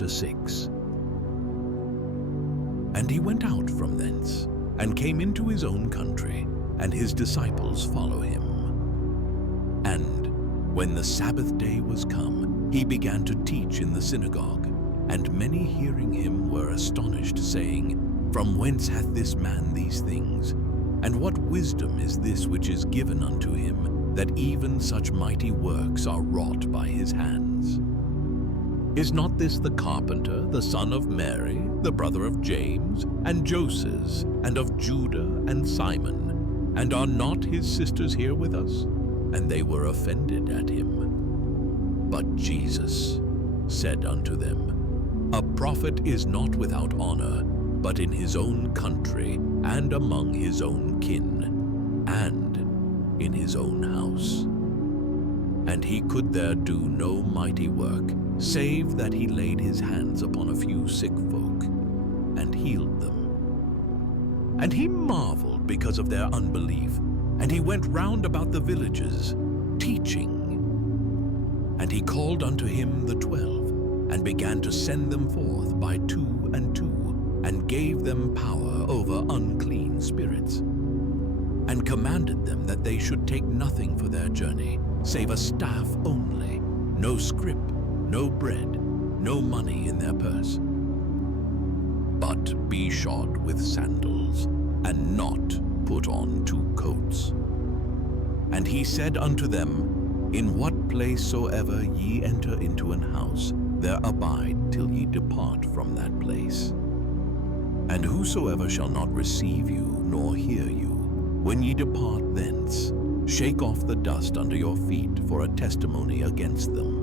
chapter 6. And he went out from thence, and came into his own country, and his disciples follow him. And when the Sabbath day was come, he began to teach in the synagogue, and many hearing him were astonished, saying, From whence hath this man these things? And what wisdom is this which is given unto him, that even such mighty works are wrought by his hands? Is not this the carpenter, the son of Mary, the brother of James, and Joses, and of Judah, and Simon? And are not his sisters here with us? And they were offended at him. But Jesus said unto them, A prophet is not without honor, but in his own country, and among his own kin, and in his own house. And he could there do no mighty work, save that he laid his hands upon a few sick folk, and healed them. And he marveled because of their unbelief, and he went round about the villages, teaching. And he called unto him the 12, and began to send them forth by 2 and 2, and gave them power over unclean spirits, and commanded them that they should take nothing for their journey, save a staff only, no scrip, no bread, no money in their purse. But be shod with sandals, and not put on 2 coats. And he said unto them, In what place soever ye enter into an house, there abide till ye depart from that place. And whosoever shall not receive you, nor hear you, when ye depart thence, shake off the dust under your feet for a testimony against them.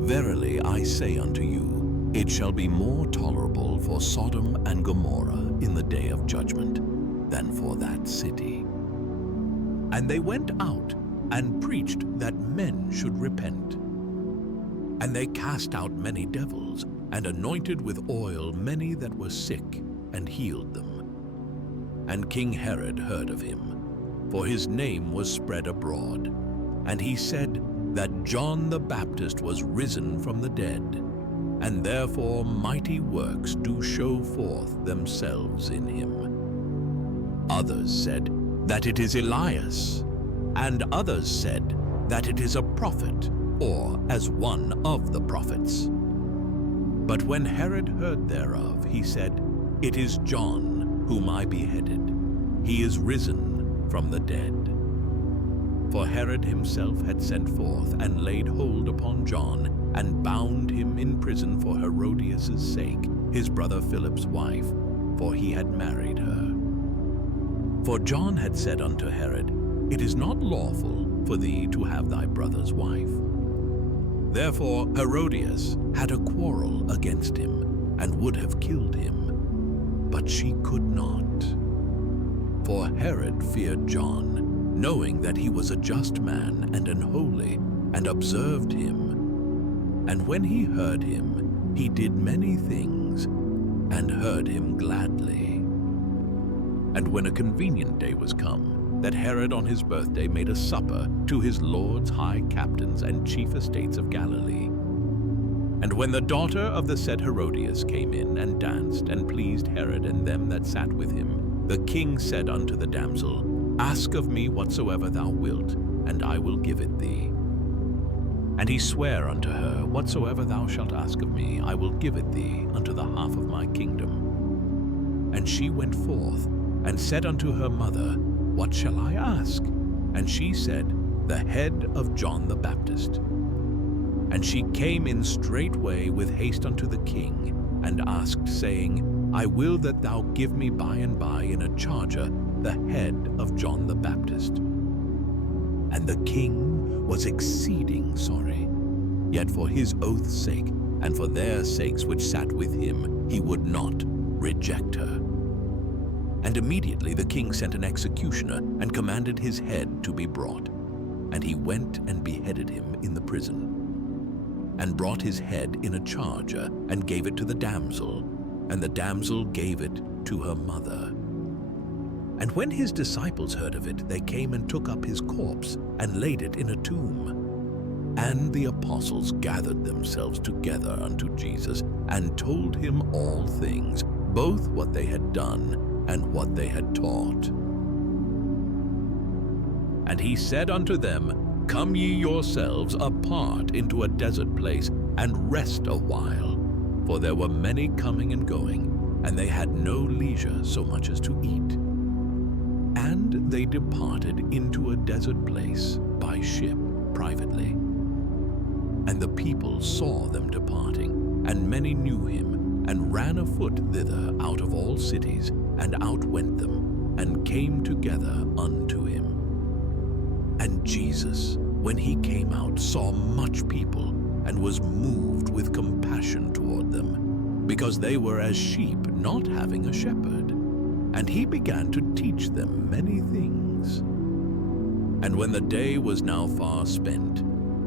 Verily I say unto you, it shall be more tolerable for Sodom and Gomorrah in the day of judgment than for that city. And they went out and preached that men should repent. And they cast out many devils, and anointed with oil many that were sick, and healed them. And King Herod heard of him, for his name was spread abroad. And he said that John the Baptist was risen from the dead, and therefore mighty works do show forth themselves in him. Others said that it is Elias, and others said that it is a prophet, or as one of the prophets. But when Herod heard thereof, he said, It is John whom I beheaded. He is risen from the dead. For Herod himself had sent forth and laid hold upon John, and bound him in prison for Herodias' sake, his brother Philip's wife, for he had married her. For John had said unto Herod, It is not lawful for thee to have thy brother's wife. Therefore Herodias had a quarrel against him, and would have killed him, but she could not. For Herod feared John, knowing that he was a just man and an holy, and observed him. And when he heard him, he did many things, and heard him gladly. And when a convenient day was come, that Herod on his birthday made a supper to his lord's high captains and chief estates of Galilee. And when the daughter of the said Herodias came in and danced, and pleased Herod and them that sat with him, the king said unto the damsel, Ask of me whatsoever thou wilt, and I will give it thee. And he sware unto her, Whatsoever thou shalt ask of me, I will give it thee unto the half of my kingdom. And she went forth, and said unto her mother, What shall I ask? And she said, The head of John the Baptist. And she came in straightway with haste unto the king, and asked, saying, I will that thou give me by and by in a charger the head of John the Baptist. And the king was exceeding sorry, yet for his oath's sake, and for their sakes which sat with him, he would not reject her. And immediately the king sent an executioner, and commanded his head to be brought. And he went and beheaded him in the prison, and brought his head in a charger, and gave it to the damsel, and the damsel gave it to her mother. And when his disciples heard of it, they came and took up his corpse, and laid it in a tomb. And the apostles gathered themselves together unto Jesus, and told him all things, both what they had done and what they had taught. And he said unto them, Come ye yourselves apart into a desert place, and rest a while. For there were many coming and going, and they had no leisure so much as to eat. And they departed into a desert place by ship privately. And the people saw them departing, and many knew him, and ran afoot thither out of all cities, and outwent them, and came together unto him. And Jesus, when he came out, saw much people, and was moved with compassion toward them, because they were as sheep not having a shepherd. And he began to teach them many things. And when the day was now far spent,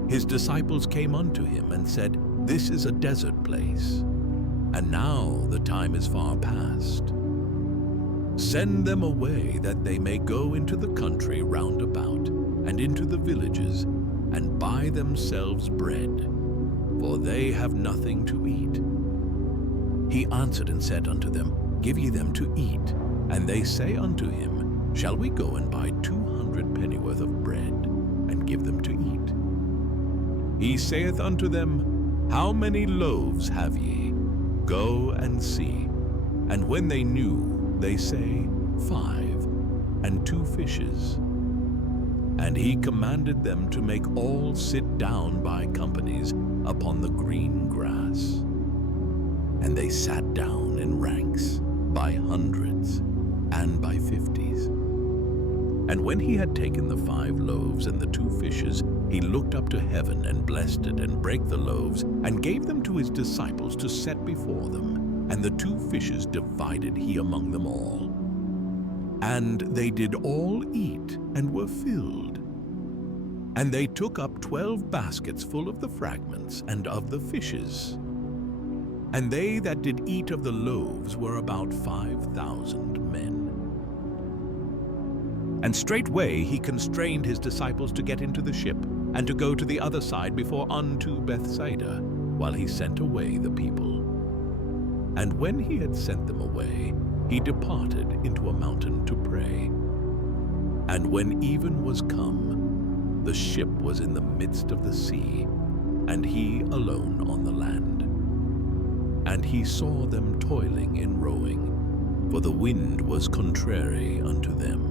his disciples came unto him and said, This is a desert place, and now the time is far past. Send them away that they may go into the country round about, and into the villages, and buy themselves bread, for they have nothing to eat. He answered and said unto them, Give ye them to eat. And they say unto him, Shall we go and buy 200 pennyworth of bread, and give them to eat? He saith unto them, How many loaves have ye? Go and see. And when they knew, they say, 5, and 2 fishes. And he commanded them to make all sit down by companies upon the green grass. And they sat down in ranks, by hundreds, and by 50s. And when he had taken the 5 loaves and the 2 fishes, he looked up to heaven, and blessed it, and brake the loaves, and gave them to his disciples to set before them. And the 2 fishes divided he among them all. And they did all eat, and were filled. And they took up 12 baskets full of the fragments, and of the fishes. And they that did eat of the loaves were about 5,000 men. And straightway he constrained his disciples to get into the ship, and to go to the other side before unto Bethsaida, while he sent away the people. And when he had sent them away, he departed into a mountain to pray. And when even was come, the ship was in the midst of the sea, and he alone on the land. And he saw them toiling in rowing, for the wind was contrary unto them.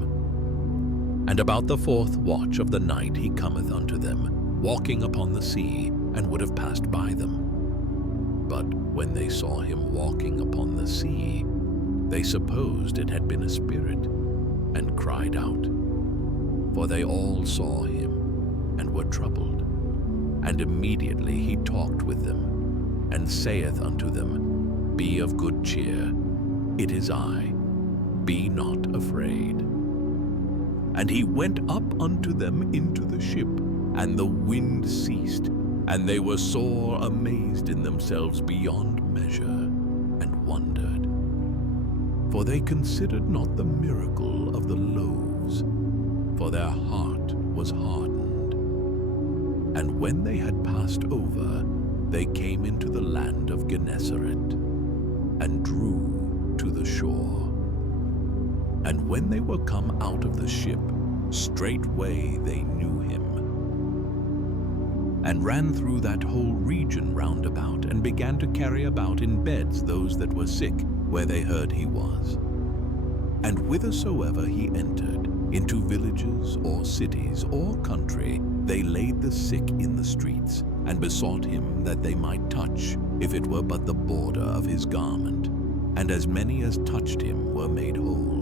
And about the 4th watch of the night he cometh unto them, walking upon the sea, and would have passed by them. But when they saw him walking upon the sea, they supposed it had been a spirit, and cried out. For they all saw him, and were troubled. And immediately he talked with them, and saith unto them, Be of good cheer, it is I, be not afraid. And he went up unto them into the ship, and the wind ceased, and they were sore amazed in themselves beyond measure, and wondered. For they considered not the miracle of the loaves, for their heart was hardened. And when they had passed over, they came into the land of Gennesaret, and drew to the shore. And when they were come out of the ship, straightway they knew him, and ran through that whole region round about, and began to carry about in beds those that were sick, where they heard he was. And whithersoever he entered, into villages or cities or country, they laid the sick in the streets, and besought him that they might touch, if it were but the border of his garment. And as many as touched him were made whole.